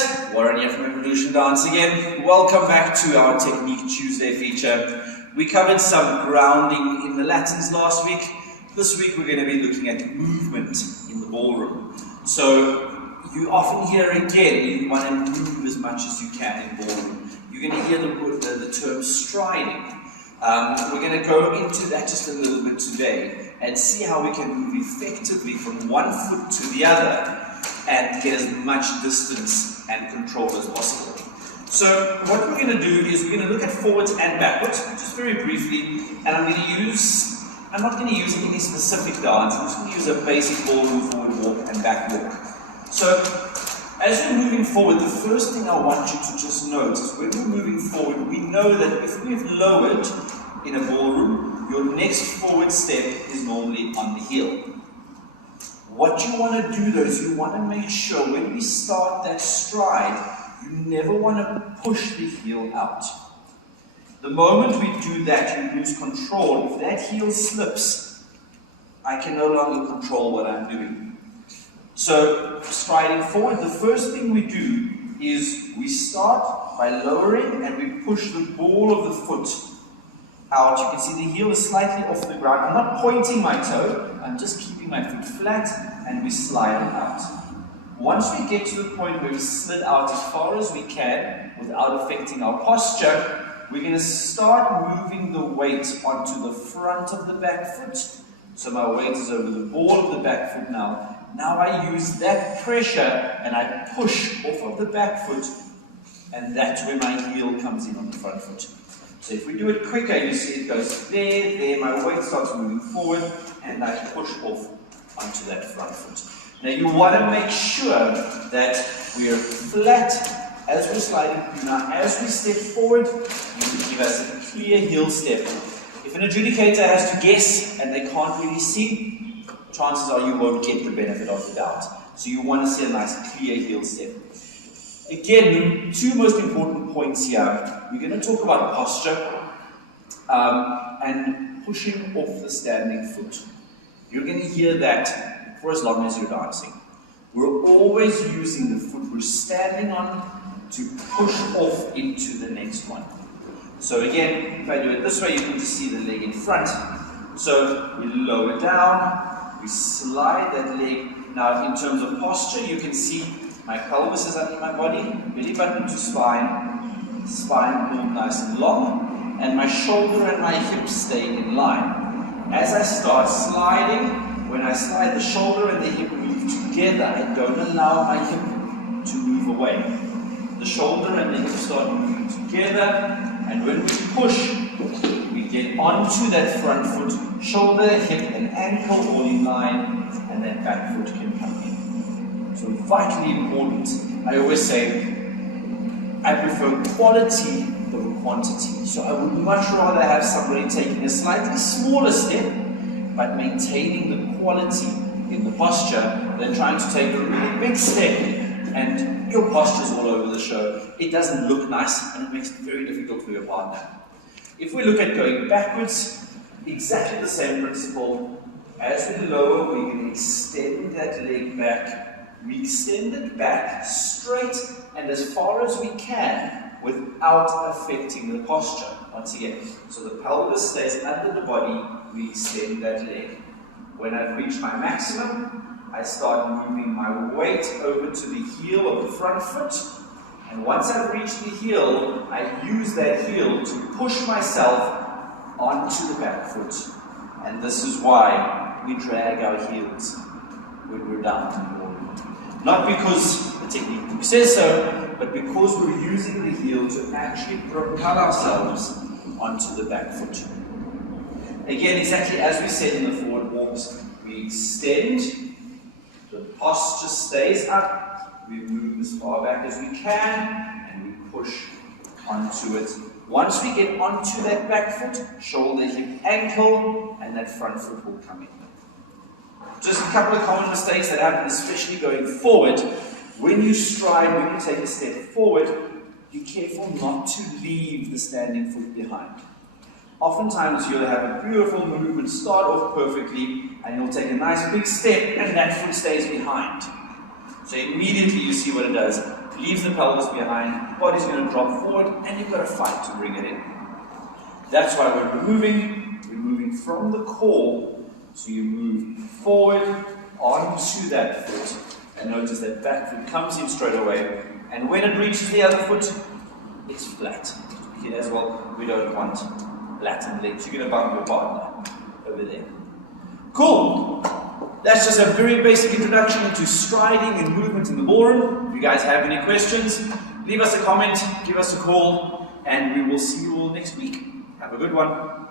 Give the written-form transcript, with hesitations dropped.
it? Warren here from Evolution Dance again. Welcome back to our Technique Tuesday feature. We covered some grounding in the Latins last week. This week we're going to be looking at movement in the ballroom. So you often hear again, you want to move as much as you can in ballroom. You're going to hear the term striding. We're going to go into that just a little bit today and see how we can move effectively from one foot to the other and get as much distance and control as possible. So what we're going to do is we're going to look at forwards and backwards, just very briefly, and I'm not going to use any specific dance, I'm just going to use a basic ballroom forward walk and back walk. So as you're moving forward, the first thing I want you to just note is when we're moving forward, we know that if we've lowered in a ballroom, your next forward step is normally on the heel. What you want to do though is you want to make sure when we start that stride, you never want to push the heel out. The moment we do that, you lose control. If that heel slips, I can no longer control what I'm doing. So, striding forward, the first thing we do is we start by lowering and we push the ball of the foot out. You can see the heel is slightly off the ground. I'm not pointing my toe, I'm just keeping my foot flat and we slide it out. Once we get to the point where we slid out as far as we can without affecting our posture, we're going to start moving the weight onto the front of the back foot. So my weight is over the ball of the back foot now. Now I use that pressure and I push off of the back foot, and that's where my heel comes in on the front foot. So if we do it quicker, you see it goes there, my weight starts moving forward, and I push off onto that front foot. Now you want to make sure that we're flat as we're sliding through. Now as we step forward, you give us a clear heel step. If an adjudicator has to guess and they can't really see, chances are you won't get the benefit of the doubt. So you want to see a nice clear heel step. Again, two most important points here. We're going to talk about posture and pushing off the standing foot. You're going to hear that for as long as you're dancing. We're always using the foot we're standing on to push off into the next one. So again, if I do it this way, you can just see the leg in front. So we lower down, we slide that leg. Now in terms of posture, you can see my pelvis is under my body, belly button to spine, spine pulled nice and long, and my shoulder and my hips stay in line. As I start sliding, when I slide, the shoulder and the hip move together. I don't allow my hip to move away. The shoulder and the hip start moving together, and when we push, we get onto that front foot, shoulder, hip, and ankle all in line, and that back foot can come in. So vitally important. I always say, I prefer quality over quantity. So I would much rather have somebody taking a slightly smaller step, but maintaining the quality in the posture, than trying to take a really big step and your posture's all over the show. It doesn't look nice and it makes it very difficult for your partner. If we look at going backwards, exactly the same principle. As we lower, we can extend that leg back. We extend it back straight and as far as we can without affecting the posture. Once again, so the pelvis stays under the body, we extend that leg. When I've reached my maximum, I start moving my weight over to the heel of the front foot, and once I've reached the heel, I use that heel to push myself onto the back foot. And this is why we drag our heels when we're down to the ballroom. Not because the technique says so, but because we're using the heel to actually propel ourselves onto the back foot. Again, exactly as we said in the forward walks, we extend, the posture stays up, we move as far back as we can, and we push onto it. Once we get onto that back foot, shoulder, hip, ankle, and that front foot will come in. Just a couple of common mistakes that happen, especially going forward. When you stride, when you take a step forward, be careful not to leave the standing foot behind. Oftentimes you'll have a beautiful movement, start off perfectly, and you'll take a nice big step and that foot stays behind. So immediately you see what it does. leaves the pelvis behind, body's going to drop forward, and you've got to fight to bring it in. That's why when we're moving from the core, so you move forward onto that foot, and notice that back foot comes in straight away, and when it reaches the other foot, it's flat. Here as well, we don't want flattened legs. You're going to bump your partner over there. Cool! That's just a very basic introduction into striding and movement in the ballroom. If you guys have any questions, leave us a comment, give us a call, and we will see you all next week. Have a good one.